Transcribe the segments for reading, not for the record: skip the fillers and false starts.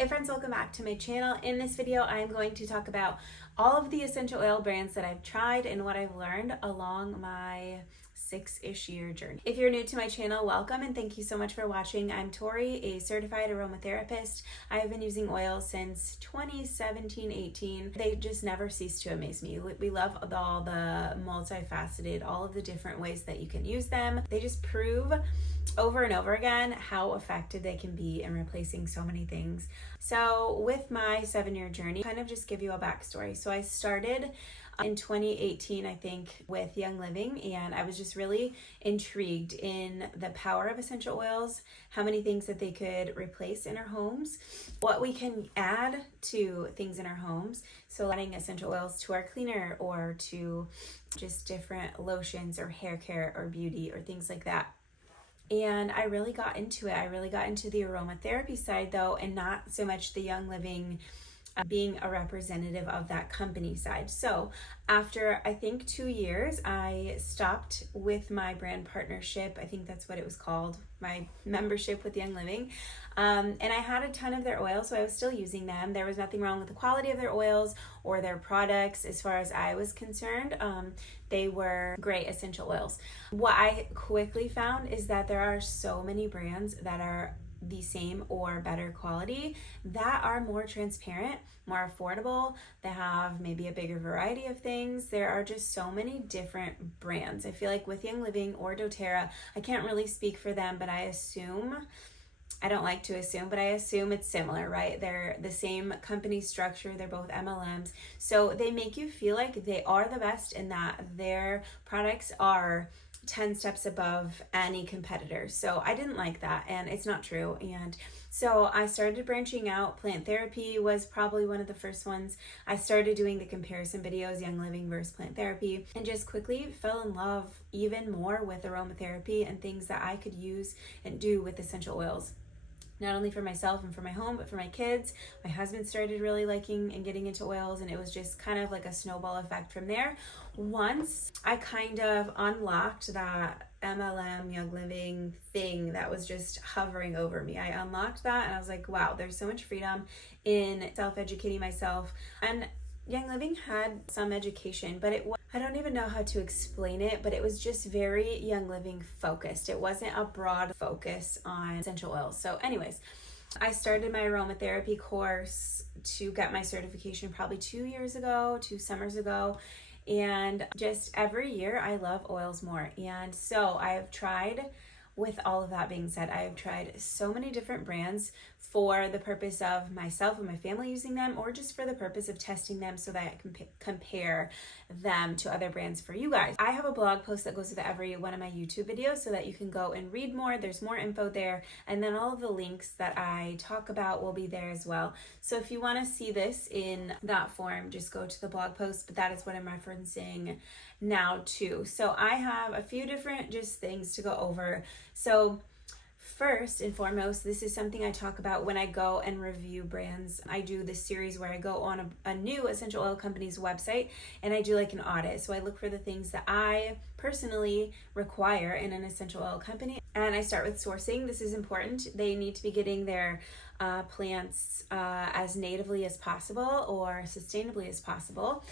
Hey friends, welcome back to my channel. In this video, I'm going to talk about all of the essential oil brands that I've tried and what I've learned along my 6-ish year journey. If you're new to my channel, welcome and thank you so much for watching. I'm Tori, a certified aromatherapist. I have been using oils since 2017-18. They just never cease to amaze me. We love all the multifaceted, all of the different ways that you can use them. They just prove over and over again how effective they can be in replacing so many things. So with my 7-year journey, kind of just give you a backstory. So I started in 2018, I think, with Young Living, and I was just really intrigued in the power of essential oils, how many things that they could replace in our homes, what we can add to things in our homes. So adding essential oils to our cleaner or to just different lotions or hair care or beauty or things like that. And I really got into it. I really got into the aromatherapy side though, and not so much the Young Living being a representative of that company side. So after I think 2 years, I stopped with my brand partnership. I think that's what it was called, my membership with Young Living. And I had a ton of their oils, so I was still using them. There was nothing wrong with the quality of their oils or their products as far as I was concerned. They were great essential oils. What I quickly found is that there are so many brands that are the same or better quality that are more transparent, more affordable. They have maybe a bigger variety of things. There are just so many different brands. I feel like with Young Living or doTERRA, I can't really speak for them, but I don't like to assume, but I assume it's similar, right? They're the same company structure. They're both MLMs. So they make you feel like they are the best and that their products are 10 steps above any competitor. So I didn't like that, and it's not true. And so I started branching out. Plant therapy was probably one of the first ones. I started doing the comparison videos, Young Living versus plant therapy, and just quickly fell in love even more with aromatherapy and things that I could use and do with essential oils. Not only for myself and for my home, but for my kids. My husband started really liking and getting into oils, and it was just kind of like a snowball effect from there. Once I kind of unlocked that MLM Young Living thing that was just hovering over me, I unlocked that and I was like, wow, there's so much freedom in self-educating myself. And Young Living had some education, but I don't even know how to explain it, but it was just very Young Living focused. It wasn't a broad focus on essential oils. So anyways, I started my aromatherapy course to get my certification probably 2 summers ago. And just every year I love oils more. And so I have tried, with all of that being said, I have tried so many different brands for the purpose of myself and my family using them, or just for the purpose of testing them so that I can compare them to other brands for you guys. I have a blog post that goes with every one of my YouTube videos so that you can go and read more. There's more info there, and then all of the links that I talk about will be there as well. So if you want to see this in that form, just go to the blog post, but that is what I'm referencing now too. So I have a few different just things to go over. So first and foremost, this is something I talk about when I go and review brands. I do this series where I go on a new essential oil company's website and I do like an audit. So I look for the things that I personally require in an essential oil company. And I start with sourcing. This is important. They need to be getting their plants as natively as possible or sustainably as possible.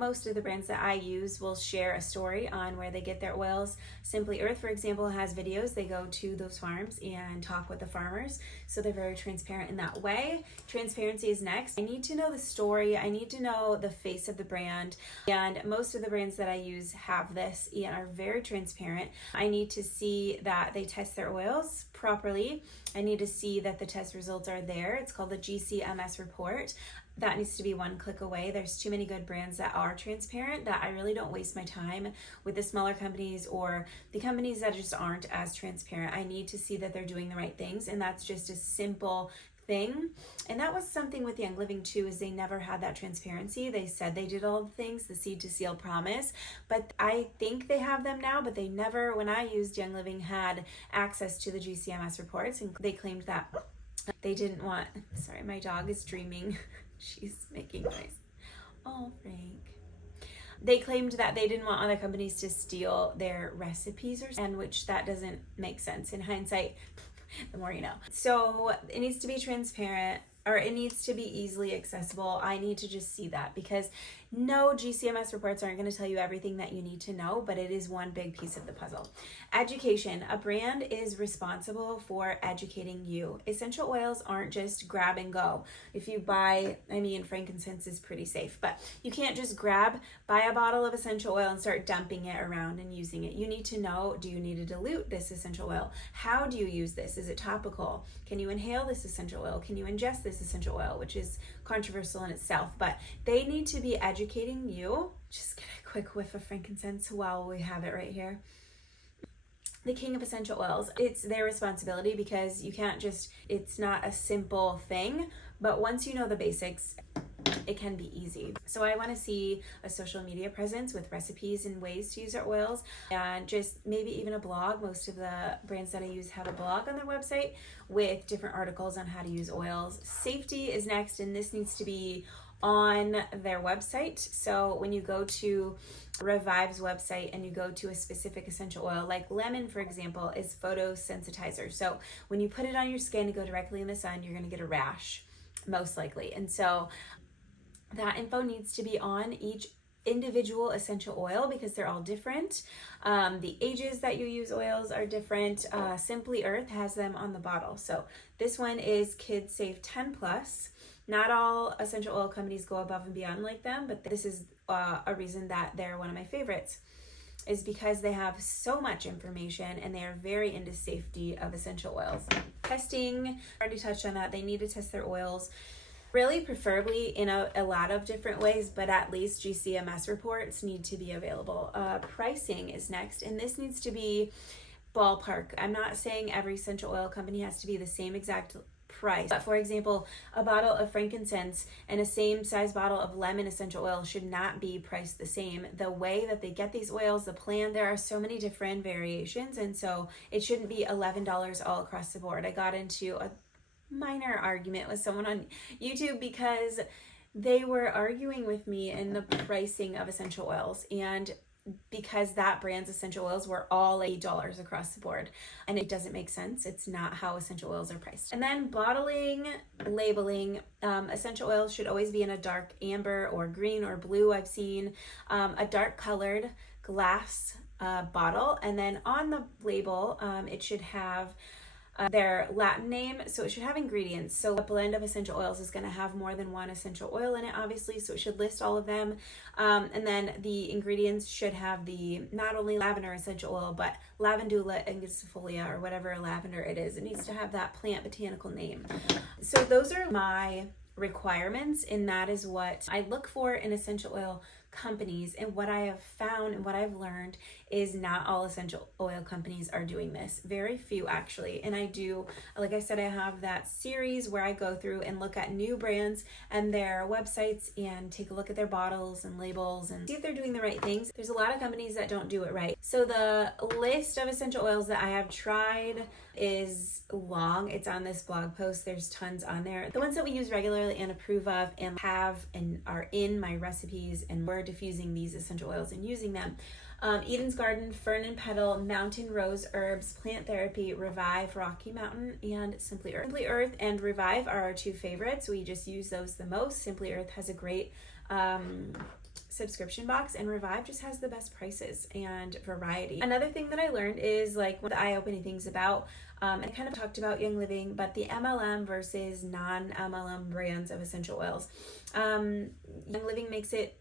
Most of the brands that I use will share a story on where they get their oils. Simply Earth, for example, has videos. They go to those farms and talk with the farmers, so they're very transparent in that way. Transparency is next. I need to know the story. I need to know the face of the brand, and most of the brands that I use have this and are very transparent. I need to see that they test their oils properly. I need to see that the test results are there. It's called the GCMS report. That needs to be one click away. There's too many good brands that are transparent that I really don't waste my time with the smaller companies or the companies that just aren't as transparent. I need to see that they're doing the right things, and that's just a simple thing. And that was something with Young Living too, is they never had that transparency. They said they did all the things, the seed to seal promise, but I think they have them now, but they never, when I used Young Living, had access to the GCMS reports, and they claimed that they didn't want, sorry, my dog is dreaming. She's making noise. Oh, Frank. They claimed that they didn't want other companies to steal their recipes, and which that doesn't make sense in hindsight. The more you know. So it needs to be transparent. or it needs to be easily accessible. I need to just see that, because no GCMS reports aren't going to tell you everything that you need to know, but it is one big piece of the puzzle. Education. A brand is responsible for educating you. Essential oils aren't just grab and go. If you buy, frankincense is pretty safe, but you can't just buy a bottle of essential oil and start dumping it around and using it. You need to know, do you need to dilute this essential oil? How do you use this? Is it topical? Can you inhale this essential oil? Can you ingest this essential oil? Which is controversial in itself, but they need to be educating you. Just get a quick whiff of frankincense while we have it right here. The king of essential oils. It's their responsibility, because you can't just, it's not a simple thing, but once you know the basics, it can be easy. So I want to see a social media presence with recipes and ways to use our oils, and just maybe even a blog. Most of the brands that I use have a blog on their website with different articles on how to use oils. Safety is next, and this needs to be on their website. So when you go to Revive's website and you go to a specific essential oil, like lemon, for example, is photosensitizer. So when you put it on your skin and go directly in the sun, you're going to get a rash, most likely. And so that info needs to be on each individual essential oil, because they're all different. The ages that you use oils are different. Simply Earth has them on the bottle. So this one is Kids Safe 10 plus. Not all essential oil companies go above and beyond like them, but this is a reason that they're one of my favorites, is because they have so much information and they are very into safety of essential oils. Testing, already touched on that. They need to test their oils, really preferably in a lot of different ways, but at least GCMS reports need to be available. Pricing is next, and this needs to be ballpark. I'm not saying every essential oil company has to be the same exact price, but for example, a bottle of frankincense and a same size bottle of lemon essential oil should not be priced the same. The way that they get these oils, the plan, there are so many different variations, and so it shouldn't be $11 all across the board. I got into a minor argument with someone on YouTube because they were arguing with me in the pricing of essential oils, and because that brand's essential oils were all $8 across the board, and it doesn't make sense. It's not how essential oils are priced. And then bottling, labeling. Essential oils should always be in a dark amber or green or blue. I've seen a dark colored glass bottle, and then on the label it should have their Latin name, so it should have ingredients. So a blend of essential oils is going to have more than one essential oil in it, obviously, so it should list all of them. And then the ingredients should have the not only lavender essential oil, but lavandula angustifolia, or whatever lavender it is. It needs to have that plant botanical name. So those are my requirements, and that is what I look for in essential oil companies. And what I have found and what I've learned is not all essential oil companies are doing this. Very few, actually. And I do, like I said, I have that series where I go through and look at new brands and their websites and take a look at their bottles and labels and see if they're doing the right things. There's a lot of companies that don't do it right. So the list of essential oils that I have tried is long. It's on this blog post. There's tons on there. The ones that we use regularly and approve of and have and are in my recipes, and we're diffusing these essential oils and using them. Eden's Garden, Fern and Petal, Mountain Rose Herbs, Plant Therapy, Revive, Rocky Mountain, and Simply Earth. Simply Earth and Revive are our two favorites. We just use those the most. Simply Earth has a great subscription box, and Revive just has the best prices and variety. Another thing that I learned is like one of the eye-opening things about, I kind of talked about Young Living, but the MLM versus non-MLM brands of essential oils. Young Living makes it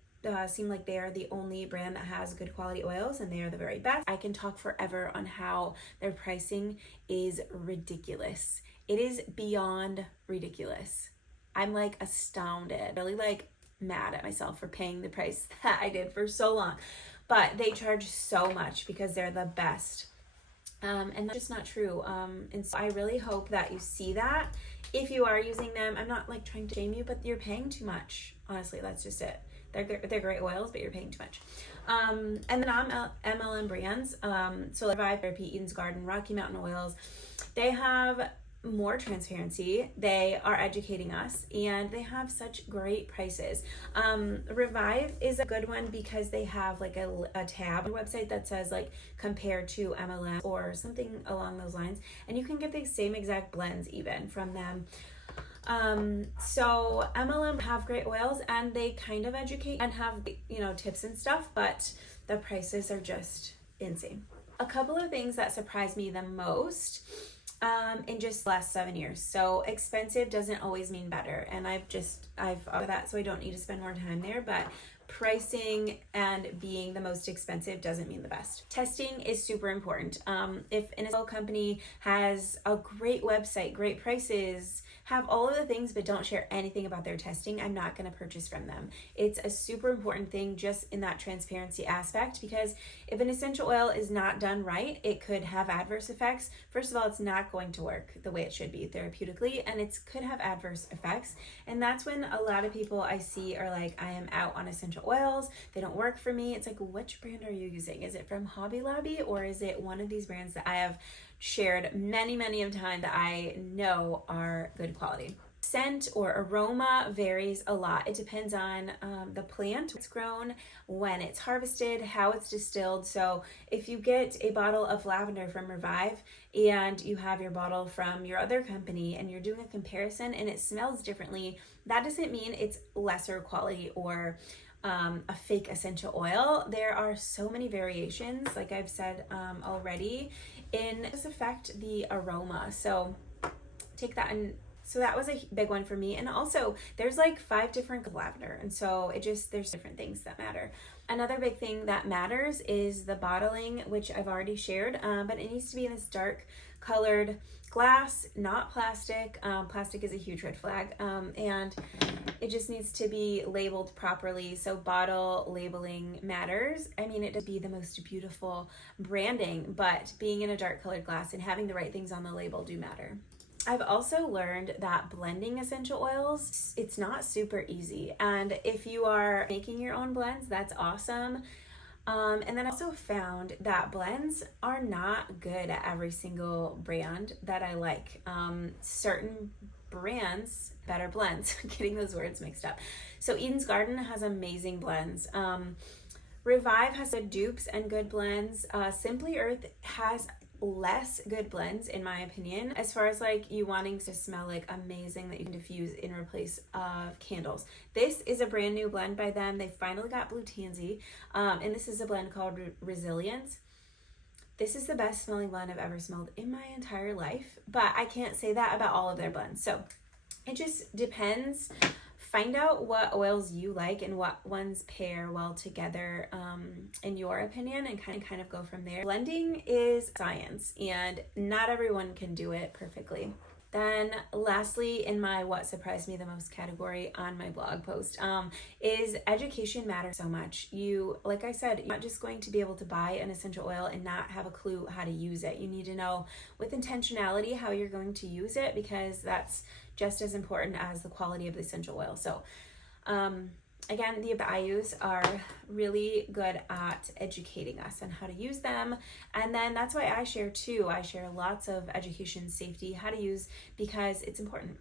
seem like they are the only brand that has good quality oils, and they are the very best. I can talk forever on how their pricing is ridiculous. It is beyond ridiculous. I'm like astounded, really like mad at myself for paying the price that I did for so long, but they charge so much because they're the best. And that's just not true. And so I really hope that you see that if you are using them. I'm not like trying to shame you, but you're paying too much. Honestly, that's just it. They're great oils, but you're paying too much. And the non-MLM brands, so Revive, Therapy, Eden's Garden, Rocky Mountain Oils, they have more transparency. They are educating us, and they have such great prices. Revive is a good one because they have like a tab on the website that says like compared to MLM or something along those lines, and you can get the same exact blends even from them. So MLM have great oils and they kind of educate and have, tips and stuff, but the prices are just insane. A couple of things that surprised me the most in just the last 7 years. So expensive doesn't always mean better. And I've that, so I don't need to spend more time there, but pricing and being the most expensive doesn't mean the best. Testing is super important. If an oil company has a great website, great prices, have all of the things, but don't share anything about their testing, I'm not going to purchase from them. It's a super important thing just in that transparency aspect, because if an essential oil is not done right, it could have adverse effects. First of all, it's not going to work the way it should be therapeutically, and it could have adverse effects. And that's when a lot of people I see are like, I am out on essential oils. They don't work for me. It's like, which brand are you using? Is it from Hobby Lobby, or is it one of these brands that I have shared many of times that I know are good quality? Scent or aroma varies a lot. It depends on the plant, it's grown, when it's harvested, how it's distilled. So if you get a bottle of lavender from Revive and you have your bottle from your other company and you're doing a comparison and it smells differently, that doesn't mean it's lesser quality or a fake essential oil. There are so many variations, like I've said already, in this affect the aroma. So take that and so that was a big one for me. And also there's like 5 different lavender. And so there's different things that matter. Another big thing that matters is the bottling, which I've already shared, but it needs to be in this dark colored glass, not plastic. Plastic is a huge red flag. And it just needs to be labeled properly. So bottle labeling matters. I mean, it does be the most beautiful branding, but being in a dark colored glass and having the right things on the label do matter. I've also learned that blending essential oils, it's not super easy. And if you are making your own blends, that's awesome. And then I also found that blends are not good at every single brand that I like. Certain brands, better blends, getting those words mixed up. So Eden's Garden has amazing blends. Revive has good dupes and good blends. Simply Earth has less good blends in my opinion, as far as like you wanting to smell like amazing that you can diffuse in replace of candles. This is a brand new blend by them. They finally got Blue Tansy, and this is a blend called Resilience. This is the best smelling blend I've ever smelled in my entire life, but I can't say that about all of their blends. So it just depends. Find out what oils you like and what ones pair well together in your opinion, and kind of go from there. Blending is science and not everyone can do it perfectly. Then lastly, in my what surprised me the most category on my blog post is education matters so much. Like I said, you're not just going to be able to buy an essential oil and not have a clue how to use it. You need to know with intentionality how you're going to use it, because that's just as important as the quality of the essential oil. So again, the I use are really good at educating us on how to use them. And then that's why I share too. I share lots of education, safety, how to use, because it's important.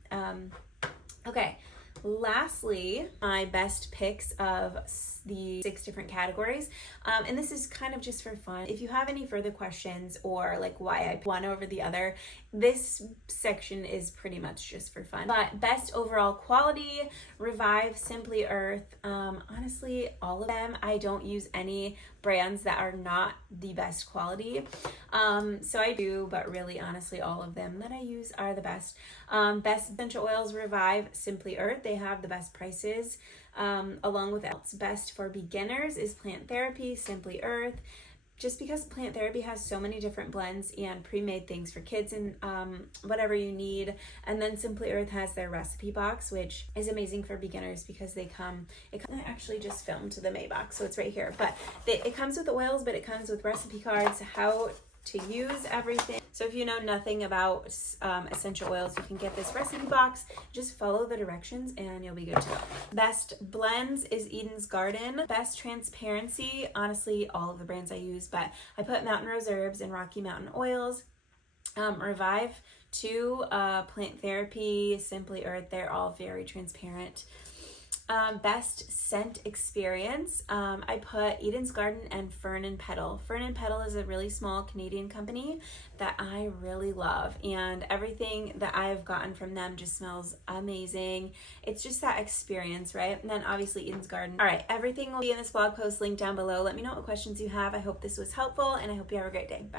Okay. Lastly, my best picks of the 6 different categories. And this is kind of just for fun. If you have any further questions or like why I picked one over the other, this section is pretty much just for fun. But best overall quality, Revive, Simply Earth, honestly, all of them. I don't use any brands that are not the best quality. So I do, but really, honestly, all of them that I use are the best. Best essential oils, Revive, Simply Earth. They have the best prices. Along with else. Best for beginners is Plant Therapy, Simply Earth, just because Plant Therapy has so many different blends and pre-made things for kids and whatever you need. And then Simply Earth has their recipe box, which is amazing for beginners because I actually just filmed the May box, so it's right here. But it comes with oils, but it comes with recipe cards, how to use everything. So if you know nothing about essential oils, you can get this recipe box, just follow the directions and you'll be good to go. Best blends is Eden's Garden. Best transparency, honestly, all of the brands I use, but I put Mountain Rose Herbs and Rocky Mountain Oils. Revive 2, Plant Therapy, Simply Earth, they're all very transparent. Best scent experience, I put Eden's Garden and Fern and Petal. Fern and Petal is a really small Canadian company that I really love, and everything that I've gotten from them just smells amazing. It's just that experience, right? And then obviously Eden's Garden. All right, everything will be in this blog post linked down below. Let me know what questions you have. I hope this was helpful, and I hope you have a great day. Bye.